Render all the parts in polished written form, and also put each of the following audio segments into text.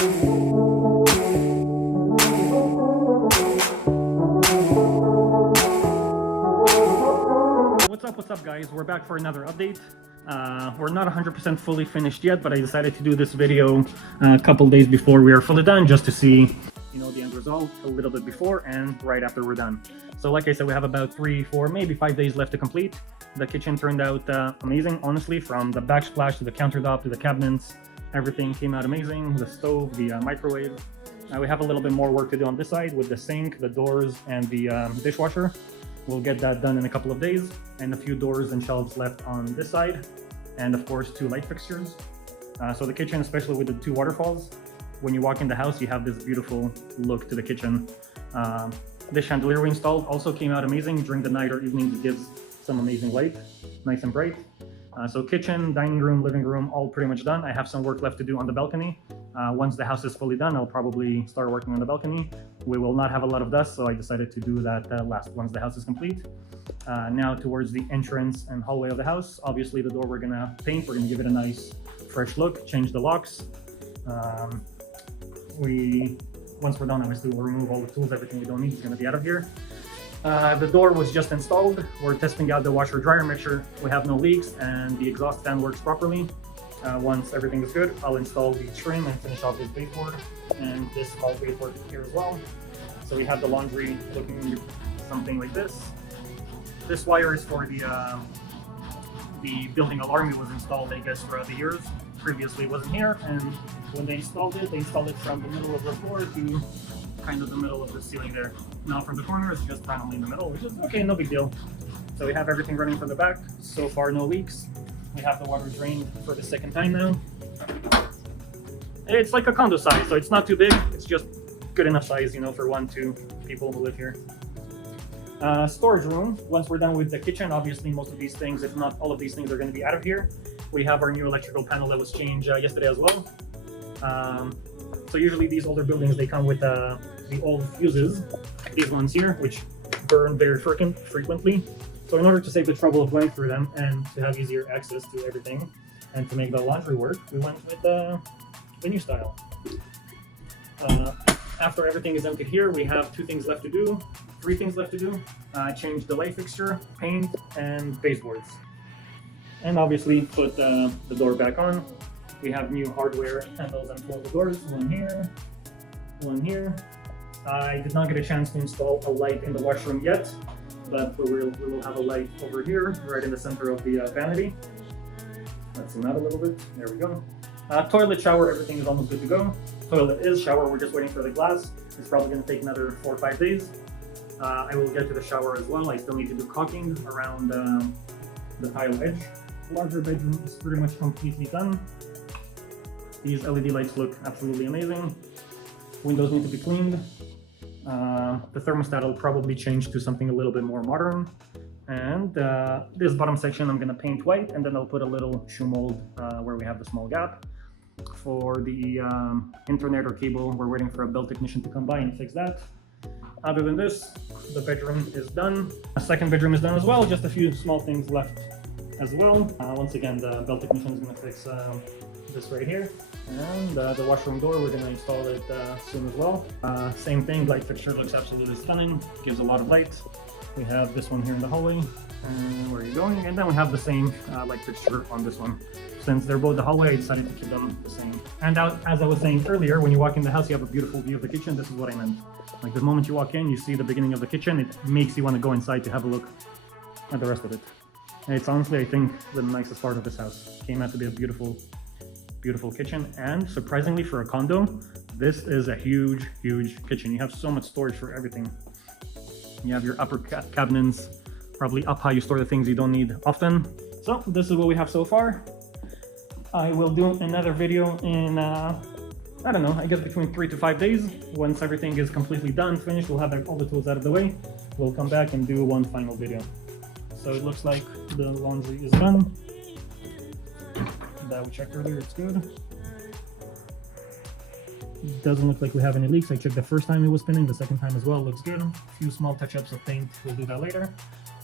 What's up guys, we're back for another update. We're not 100% fully finished yet, but I decided to do this video a couple days before we are fully done, just to see, you know, the end result a little bit before and right after we're done. So like I said, we have about 3, 4, maybe 5 days left to complete. The kitchen turned out amazing, honestly, from the backsplash to the countertop to the cabinets. Everything came out amazing. The stove, the microwave. We have a little bit more work to do on this side with the sink, the doors, and the dishwasher. We'll get that done in a couple of days, and a few doors and shelves left on this side, and of course 2 light fixtures. So the kitchen, especially with the 2 waterfalls, when you walk in the house, you have this beautiful look to the kitchen. This chandelier we installed also came out amazing. During the night or evening, it gives some amazing light, nice and bright. So kitchen, dining room, living room, all pretty much done. I have some work left to do on the balcony. Once the house is fully done, I'll probably start working on the balcony. We will not have a lot of dust, so I decided to do that last once the house is complete. Now towards the entrance and hallway of the house, obviously the door we're gonna paint. We're gonna give it a nice fresh look, change the locks. Once we're done, obviously we'll remove all the tools, everything we don't need is gonna be out of here. The door was just installed. We're testing out the washer dryer, make sure we have no leaks and the exhaust fan works properly. Once everything is good, I'll install the trim and finish off this baseboard and this small baseboard here as well. So we have the laundry looking something like this. This wire is for the building alarm. It was installed, I guess, throughout the years. Previously it wasn't here, and when they installed it from the middle of the floor to kind of the middle of the ceiling there. Now from the corner, it's just finally in the middle, which is okay, no big deal. So we have everything running from the back. So far, no leaks. We have the water drained for the second time now. It's like a condo size, so it's not too big. It's just good enough size, you know, for 1-2 people who live here. Storage room. Once we're done with the kitchen, obviously most of these things, if not all of these things, are going to be out of here. We have our new electrical panel that was changed yesterday as well. So usually these older buildings, they come with the old fuses, these ones here, which burn very frequently. So in order to save the trouble of going through them and to have easier access to everything and to make the laundry work, we went with the new style. After everything is emptied here, we have 3 things left to do. Change the light fixture, paint, and baseboards. And obviously put the door back on. We have new hardware handles and fold doors, one here, one here. I did not get a chance to install a light in the washroom yet, but we will have a light over here, right in the center of the vanity. Let's zoom out a little bit, there we go. Toilet, shower, everything is almost good to go. Toilet is, shower, we're just waiting for the glass. It's probably gonna take another 4 or 5 days. I will get to the shower as well. I still need to do caulking around the tile edge. Larger bedroom is pretty much completely done. These LED lights look absolutely amazing. Windows need to be cleaned. The thermostat will probably change to something a little bit more modern. And this bottom section I'm gonna paint white, and then I'll put a little shoe mold where we have the small gap. For the internet or cable, we're waiting for a bell technician to come by and fix that. Other than this, the bedroom is done. The second bedroom is done as well, just a few small things left as well. Once again, the bell technician is gonna fix this right here. And the washroom door, we're going to install it soon as well. Same thing, light fixture looks absolutely stunning, gives a lot of light. We have this one here in the hallway, and where are you going? And then we have the same light fixture on this one. Since they're both the hallway, I decided to keep them the same. And as I was saying earlier, when you walk in the house, you have a beautiful view of the kitchen. This is what I meant. Like the moment you walk in, you see the beginning of the kitchen, it makes you want to go inside to have a look at the rest of it. And it's honestly, I think, the nicest part of this house. Came out to be a beautiful kitchen, and surprisingly for a condo, this is a huge kitchen. You have so much storage for everything. You have your upper cabinets, probably up high, you store the things you don't need often. So this is what we have so far. I will do another video in I don't know, I guess between 3 to 5 days. Once everything is completely done, finished, we'll have all the tools out of the way. We'll come back and do one final video. So it looks like the laundry is done. That we checked earlier, it's good. It doesn't look like we have any leaks. I checked the first time it was spinning, the second time as well, looks good. A few small touch-ups of paint, we'll do that later.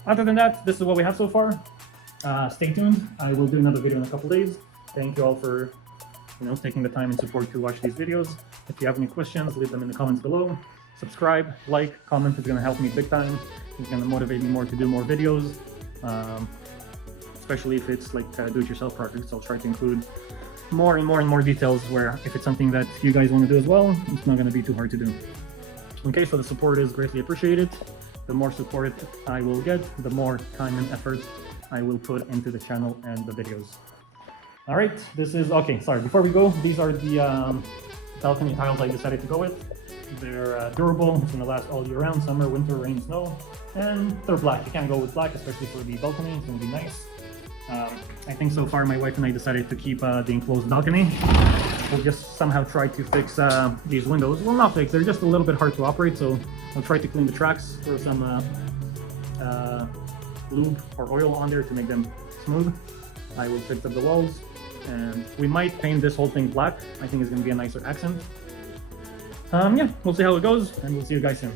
Other than that, this is what we have so far. Stay tuned, I will do another video in a couple days. Thank you all for taking the time and support to watch these videos. If you have any questions, leave them in the comments below. Subscribe, like, comment. It's going to help me big time. It's going to motivate me more to do more videos, especially if it's like do-it-yourself projects. I'll try to include more and more details where if it's something that you guys want to do as well, it's not going to be too hard to do. Okay, so the support is greatly appreciated. The more support I will get, the more time and effort I will put into the channel and the videos. All right, this is, okay, sorry, before we go, these are the balcony tiles I decided to go with. They're durable, it's gonna last all year round, summer, winter, rain, snow, and they're black. You can't go with black, especially for the balcony, it's gonna be nice. I think so far my wife and I decided to keep the enclosed balcony. We'll just somehow try to fix these windows. Well, not fix, they're just a little bit hard to operate, so I'll try to clean the tracks, throw some lube or oil on there to make them smooth. I will fix up the walls, and we might paint this whole thing black. I think it's going to be a nicer accent. Yeah, we'll see how it goes, and we'll see you guys soon.